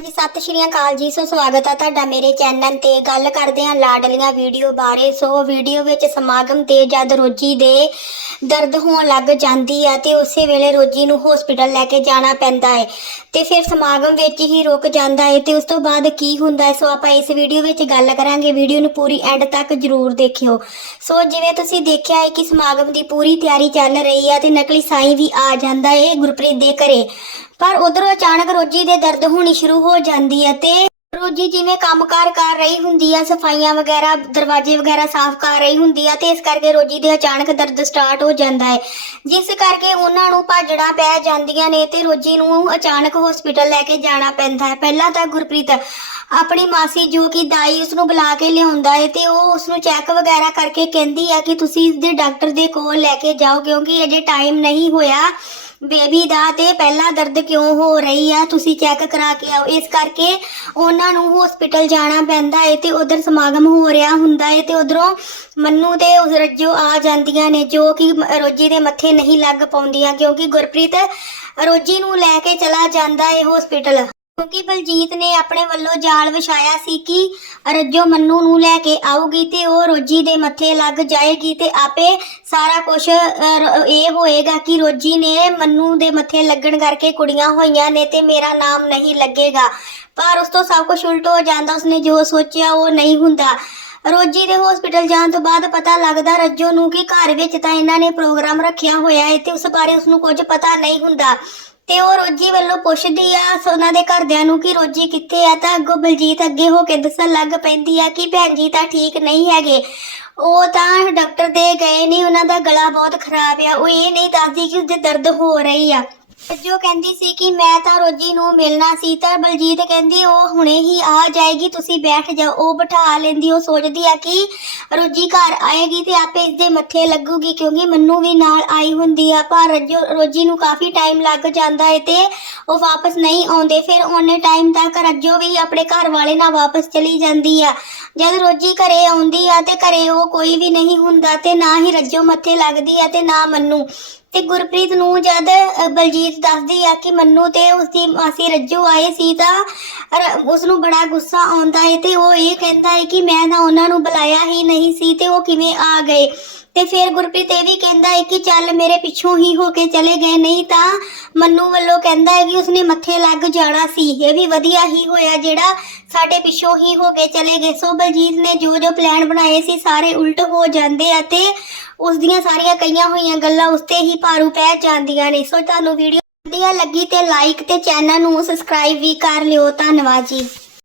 ਜੀ, ਸਤਿ ਸ਼੍ਰੀ ਅਕਾਲ ਜੀ, ਸੋ ਸਵਾਗਤ ਹੈ ਤੁਹਾਡਾ ਮੇਰੇ ਚੈਨਲ ਤੇ। ਗੱਲ ਕਰਦੇ ਹਾਂ ਲਾਡਲੀਆਂ ਵੀਡੀਓ ਬਾਰੇ। ਸੋ ਵੀਡੀਓ ਵਿੱਚ ਸਮਾਗਮ ਤੇ ਜਦ ਰੋਜੀ ਦੇ ਦਰਦ ਹੋਣ ਲੱਗ ਜਾਂਦੀ ਹੈ ਤੇ ਉਸੇ ਵੇਲੇ ਰੋਜੀ ਨੂੰ ਹਸਪੀਟਲ ਲੈ ਕੇ ਜਾਣਾ ਪੈਂਦਾ ਹੈ। ਤੇ ਫਿਰ ਸਮਾਗਮ ਵਿੱਚ ਹੀ ਰੁਕ ਜਾਂਦਾ ਹੈ, ਤੇ ਉਸ ਤੋਂ ਬਾਅਦ ਕੀ ਹੁੰਦਾ ਹੈ? ਸੋ ਆਪਾਂ ਇਸ ਵੀਡੀਓ ਵਿੱਚ ਗੱਲ ਕਰਾਂਗੇ। ਵੀਡੀਓ ਨੂੰ ਪੂਰੀ ਐਂਡ ਤੱਕ ਜਰੂਰ ਦੇਖਿਓ। ਸੋ ਜਿਵੇਂ ਤੁਸੀਂ ਦੇਖਿਆ ਹੈ ਕਿ ਸਮਾਗਮ ਦੀ ਪੂਰੀ ਤਿਆਰੀ ਚੱਲ ਰਹੀ ਹੈ ਤੇ ਨਕਲੀ ਸਾਈਂ ਵੀ ਆ ਜਾਂਦਾ ਹੈ ਗੁਰਪ੍ਰੀਤ ਦੇ ਘਰੇ। ਪਰ ਉਧਰੋਂ ਅਚਾਨਕ ਰੋਜੀ ਦੇ ਦਰਦ ਹੋਣੀ ਸ਼ੁਰੂ ਹੋ ਜਾਂਦੀ ਹੈ ਤੇ ਰੋਜੀ ਜਿਵੇਂ ਕੰਮਕਾਰ ਕਰ ਰਹੀ ਹੁੰਦੀ ਆ, ਸਫਾਈਆਂ ਵਗੈਰਾ, ਦਰਵਾਜ਼ੇ ਵਗੈਰਾ ਸਾਫ਼ ਕਰ ਰਹੀ ਹੁੰਦੀ ਆ ਤੇ ਇਸ ਕਰਕੇ ਰੋਜੀ ਦੇ ਅਚਾਨਕ ਦਰਦ ਸਟਾਰਟ ਹੋ ਜਾਂਦਾ ਹੈ। ਜਿਸ ਕਰਕੇ ਉਹਨਾਂ ਨੂੰ ਭਾਜੜਾਂ ਪੈ ਜਾਂਦੀਆਂ ਨੇ ਤੇ ਰੋਜੀ ਨੂੰ ਅਚਾਨਕ ਹਸਪੀਟਲ ਲੈ ਕੇ ਜਾਣਾ ਪੈਂਦਾ ਹੈ। ਪਹਿਲਾਂ ਤਾਂ ਗੁਰਪ੍ਰੀਤ ਆਪਣੀ ਮਾਸੀ ਜੋ ਕਿ ਦਾਈ ਉਸ ਨੂੰ ਬੁਲਾ ਕੇ ਲਿਆਉਂਦਾ ਹੈ ਤੇ ਉਹ ਉਸ ਨੂੰ ਚੈੱਕ ਵਗੈਰਾ ਕਰਕੇ ਕਹਿੰਦੀ ਆ ਕਿ ਤੁਸੀਂ ਇਸ ਦੇ ਡਾਕਟਰ ਦੇ ਕੋਲ ਲੈ ਕੇ ਜਾਓ ਕਿਉਂਕਿ ਅਜੇ ਟਾਈਮ ਨਹੀਂ ਹੋਇਆ। ਬੇਬੀ ਦਾ ਤੇ ਪਹਿਲਾਂ ਦਰਦ ਕਿਉਂ ਹੋ ਰਹੀ ਆ? ਤੁਸੀਂ ਚੈੱਕ ਕਰਾ ਕੇ ਆਓ। ਇਸ ਕਰਕੇ ਉਹਨਾਂ ਨੂੰ ਹਸਪੀਟਲ ਜਾਣਾ ਪੈਂਦਾ ਏ ਤੇ ਉਧਰ ਸਮਾਗਮ ਹੋ ਰਿਹਾ ਹੁੰਦਾ ਏ ਤੇ ਉਧਰੋਂ ਮੰਨੂ ਤੇ ਉਸ ਰੱਜੋ ਆ ਜਾਂਦੀਆਂ ਨੇ ਜੋ ਕਿ ਰੋਜੀ ਦੇ ਮੱਥੇ ਨਹੀਂ ਲੱਗ ਪਾਉਂਦੀਆਂ ਕਿਉਂਕਿ ਗੁਰਪ੍ਰੀਤ ਰੋਜੀ ਨੂੰ ਲੈ ਕੇ ਚਲਾ ਜਾਂਦਾ ਏ ਹਸਪੀਟਲ ਕਿਉਂਕਿ ਬਲਜੀਤ ਨੇ ਆਪਣੇ ਵੱਲੋਂ ਜਾਲ ਵਿਛਾਇਆ ਸੀ ਕਿ ਰੱਜੋ ਮੰਨੂ ਨੂੰ ਲੈ ਕੇ ਆਊਗੀ ਤੇ ਉਹ ਰੋਜੀ ਦੇ ਮੱਥੇ ਲੱਗ ਜਾਏਗੀ ਤੇ ਆਪੇ ਸਾਰਾ ਕੁਝ ਇਹ ਹੋਏਗਾ ਕਿ ਰੋਜੀ ਨੇ ਮੰਨੂ ਦੇ ਮੱਥੇ ਲੱਗਣ ਕਰਕੇ ਕੁੜੀਆਂ ਹੋਈਆਂ ਨੇ ਤੇ ਮੇਰਾ ਨਾਮ ਨਹੀਂ ਲੱਗੇਗਾ। ਪਰ ਉਸ ਤੋਂ ਸਭ ਕੁਝ ਉਲਟ ਹੋ ਜਾਂਦਾ, ਉਸਨੇ ਜੋ ਸੋਚਿਆ ਉਹ ਨਹੀਂ ਹੁੰਦਾ। ਰੋਜੀ ਦੇ ਹਸਪੀਟਲ ਜਾਣ ਤੋਂ ਬਾਅਦ ਪਤਾ ਲੱਗਦਾ ਰੱਜੋ ਨੂੰ ਕਿ ਘਰ ਵਿੱਚ ਤਾਂ ਇਹਨਾਂ ਨੇ ਪ੍ਰੋਗਰਾਮ ਰੱਖਿਆ ਹੋਇਆ ਹੈ ਤੇ ਉਸ ਬਾਰੇ ਉਸ ਨੂੰ ਕੁਝ ਪਤਾ ਨਹੀਂ ਹੁੰਦਾ। ਤੇ ਉਹ ਰੋਜੀ ਵੱਲੋਂ ਪੁੱਛਦੀ ਆ ਉਹਨਾਂ ਦੇ ਘਰਦਿਆਂ ਨੂੰ ਕਿ ਰੋਜੀ ਕਿੱਥੇ ਆ? ਤਾਂ ਅੱਗੋਂ ਬਲਜੀਤ ਅੱਗੇ ਹੋ ਕੇ ਦੱਸਣ ਲੱਗ ਪੈਂਦੀ ਆ ਕਿ ਭੈਣ ਜੀ ਤਾਂ ਠੀਕ ਨਹੀਂ ਹੈਗੇ। ਉਹ ਤਾਂ ਡਾਕਟਰ ਦੇ ਗਏ ਨਹੀਂ ਉਹਨਾਂ ਦਾ ਗਲਾ ਬਹੁਤ ਖਰਾਬ ਆ। ਉਹ ਇਹ ਨਹੀਂ ਦੱਸਦੀ ਕਿ ਉਸਦੇ ਦਰਦ ਹੋ ਰਹੀ ਆ। ਜੋ ਕਹਿੰਦੀ ਸੀ ਕਿ ਮੈਂ ਤਾਂ ਰੋਜੀ ਨੂੰ ਮਿਲਣਾ ਸੀ, ਤਾਂ ਬਲਜੀਤ ਕਹਿੰਦੀ, ਉਹ ਹੁਣੇ ਹੀ ਆ ਜਾਏਗੀ, ਤੁਸੀਂ ਬੈਠ ਜਾਓ। ਉਹ ਬਿਠਾ ਲੈਂਦੀ, ਉਹ ਸੋਚਦੀ ਆ ਕਿ ਰੋਜੀ ਘਰ ਆਏਗੀ ਤੇ ਆਪੇ ਇਸਦੇ ਮੱਥੇ ਲੱਗੂਗੀ, ਕਿਉਂਕਿ ਮੰਨੂ ਵੀ ਨਾਲ ਆਈ ਹੁੰਦੀ ਆ, ਪਰ ਰੱਜੋ, ਰੋਜੀ ਨੂੰ ਕਾਫੀ ਟਾਈਮ ਲੱਗ ਜਾਂਦਾ ਹੈ ਤੇ ਉਹ ਵਾਪਸ ਨਹੀਂ ਆਉਂਦੇ। ਫਿਰ ਉਹਨੇ ਟਾਈਮ ਤੱਕ ਰੱਜੋ ਵੀ ਆਪਣੇ ਘਰ ਵਾਲੇ ਨਾਲ ਵਾਪਸ ਚਲੀ ਜਾਂਦੀ ਆ। ਜਦ ਰੋਜੀ ਘਰੇ ਆਉਂਦੀ ਆ ਤੇ ਘਰੇ ਉਹ ਕੋਈ ਵੀ ਨਹੀਂ ਹੁੰਦਾ ਤੇ ਨਾ ਹੀ ਰੱਜੋ ਮੱਥੇ ਲੱਗਦੀ ਆ ਤੇ ਨਾ ਮੰਨੂ। ਤੇ ਗੁਰਪ੍ਰੀਤ ਨੂੰ ਜਦ ਬਲਜੀਤ ਦੱਸਦੀ ਆ ਕਿ ਮੰਨੂ ਤੇ ਉਸਦੀ ਮਾਸੀ ਰੱਜੋ ਆਏ ਸੀ ਤਾਂ ਉਸ ਨੂੰ ਬੜਾ ਗੁੱਸਾ ਆਉਂਦਾ ਹੈ ਤੇ ਉਹ ਇਹ ਕਹਿੰਦਾ ਹੈ ਕਿ ਮੈਂ ਤਾਂ ਉਹਨਾਂ ਨੂੰ ਬੁਲਾਇਆ ਹੀ ਨਹੀਂ ਸੀ ਤੇ ਉਹ ਕਿਵੇਂ ਆ ਗਏ। ਤੇ ਫਿਰ ਗੁਰਪ੍ਰੀਤ ਇਹ ਵੀ ਕਹਿੰਦਾ ਹੈ ਕਿ ਚੱਲ ਮੇਰੇ ਪਿੱਛੋਂ ਹੀ ਹੋ ਕੇ ਚਲੇ ਗਏ, ਨਹੀਂ ਤਾਂ ਮੰਨੂ ਵੱਲੋਂ ਕਹਿੰਦਾ ਹੈ ਕਿ ਉਸਨੇ ਮੱਥੇ ਲੱਗ ਜਾਣਾ ਸੀ। ਇਹ ਵੀ ਵਧੀਆ ਹੀ ਹੋਇਆ ਜਿਹੜਾ ਸਾਡੇ ਪਿੱਛੋਂ ਹੀ ਹੋ ਕੇ ਚਲੇ ਗਏ। ਸੋ ਬਲਜੀਤ ਨੇ ਜੋ ਜੋ ਪਲਾਨ ਬਣਾਏ ਸੀ, ਸਾਰੇ ਉਲਟ ਹੋ ਜਾਂਦੇ ਅਤੇ ਉਸ ਦੀਆਂ ਸਾਰੀਆਂ ਕਈਆਂ ਹੋਈਆਂ ਗੱਲਾਂ ਉਸ ਤੇ ਹੀ ਭਾਰੂ ਪੈ ਜਾਂਦੀਆਂ ਨੇ। ਸੋ ਤੁਹਾਨੂੰ ਵੀਡੀਓ ਵਧੀਆ ਲੱਗੀ ਤੇ ਲਾਈਕ ਤੇ ਚੈਨਲ ਨੂੰ ਸਬਸਕ੍ਰਾਈਬ ਵੀ ਕਰ ਲਿਓ। ਧੰਨਵਾਦ ਜੀ।